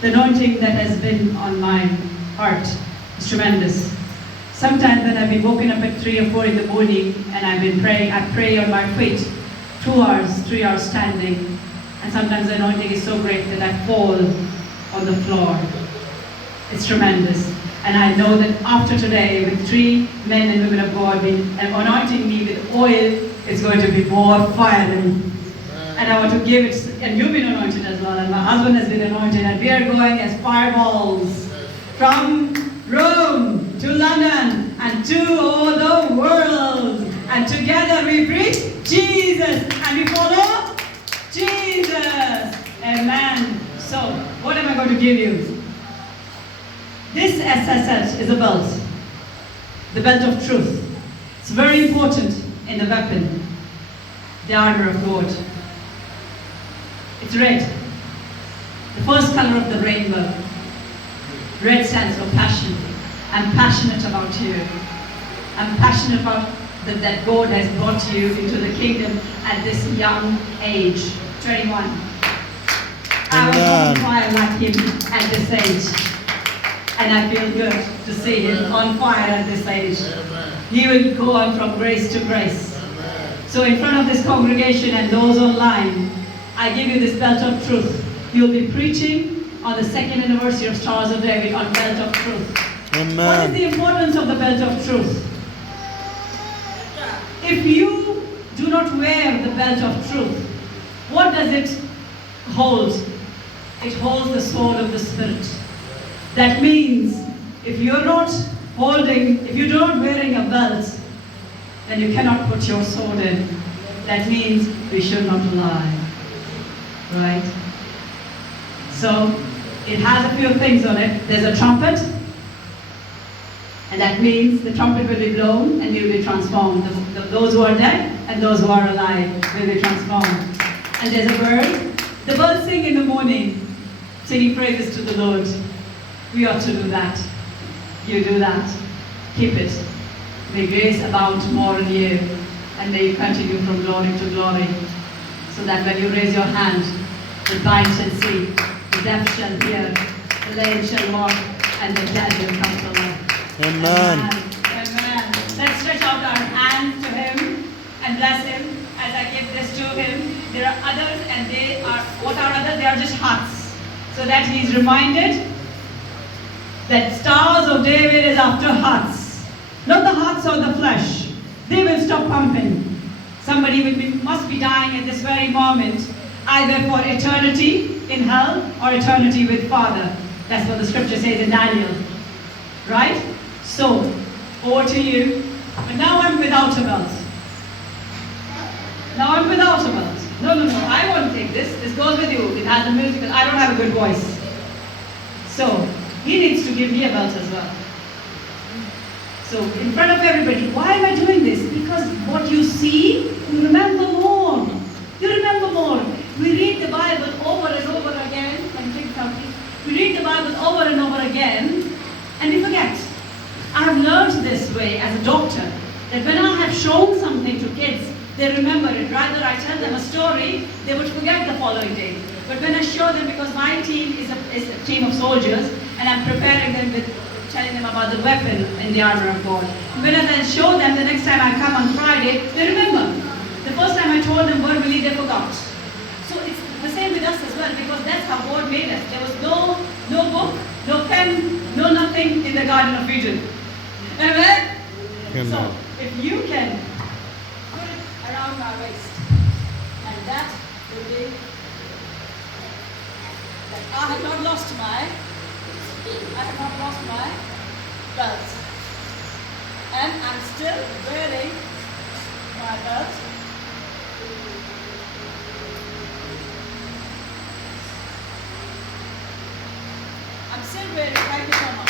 The anointing that has been on my heart is tremendous. Sometimes when I've been woken up at 3 or 4 in the morning and I've been praying, I pray on my feet 2 hours, 3 hours standing. And sometimes the anointing is so great that I fall on the floor. It's tremendous. And I know that after today, with 3 men and women of God anointing me with oil, it's going to be more fiery. And I want to give it, and you've been anointed as well, and my husband has been anointed, and we are going as fireballs from Rome to London and to all the world. And together we preach Jesus and we follow Jesus. Amen. So, what am I going to give you? This, as I said, is a belt. The belt of truth. It's very important in the weapon, the armor of God. It's red. The first color of the rainbow. Red stands for passion. I'm passionate about you. I'm passionate about that God has brought you into the kingdom at this young age, 21. I was on fire like him at this age. And I feel good to see him on fire at this age. He will go on from grace to grace. So in front of this congregation and those online, I give you this belt of truth. You'll be preaching on the 2nd anniversary of Stars of David on belt of truth. Amen. What is the importance of the belt of truth? If you do not wear the belt of truth, what does it hold? It holds the sword of the Spirit. That means if you're not wearing a belt, then you cannot put your sword in. That means we should not lie. Right? So, it has a few things on it. There's a trumpet, and that means the trumpet will be blown and we will be transformed. Those who are dead and those who are alive will be transformed. And there's a bird. The birds sing in the morning, singing praises to the Lord. We ought to do that. You do that. Keep it. May grace abound more in you, and may you continue from glory to glory, so that when you raise your hand, the blind shall see, the deaf shall hear, the lame shall walk, and the dead will come to life. Amen. Amen. Let's stretch out our hands to him and bless him as I give this to him. There are others, and they are, what are others? They are just hearts. So that he is reminded that Stars of David is after hearts. Not the hearts or the flesh. They will stop pumping. Somebody must be dying at this very moment, either for eternity in hell or eternity with Father. That's what the scripture says in Daniel. Right? So, over to you. But now I'm without a belt. Now I'm without a belt. No, I won't take this. This goes with you. It has the musical. I don't have a good voice. So, he needs to give me a belt as well. So, in front of everybody, why am I doing this? Because what you see, you remember more. You remember more. We read the Bible over and over again, and think something. We read the Bible over and over again, and we forget. I have learned this way as a doctor, that when I have shown something to kids, they remember it. Rather, I tell them a story, they would forget the following day. But when I show them, because my team is a team of soldiers, and I'm preparing them with telling them about the weapon in the armor of God. When I then show them, the next time I come on Friday, they remember. The first time I told them verbally, they forgot. So it's the same with us as well, because that's how God made us. There was no book, no pen, no nothing in the Garden of Eden. Amen? Amen. So if you can put it around my waist, and that will be that I have not lost my belt. And I'm still wearing my belt. I'm still wearing, thank you so much.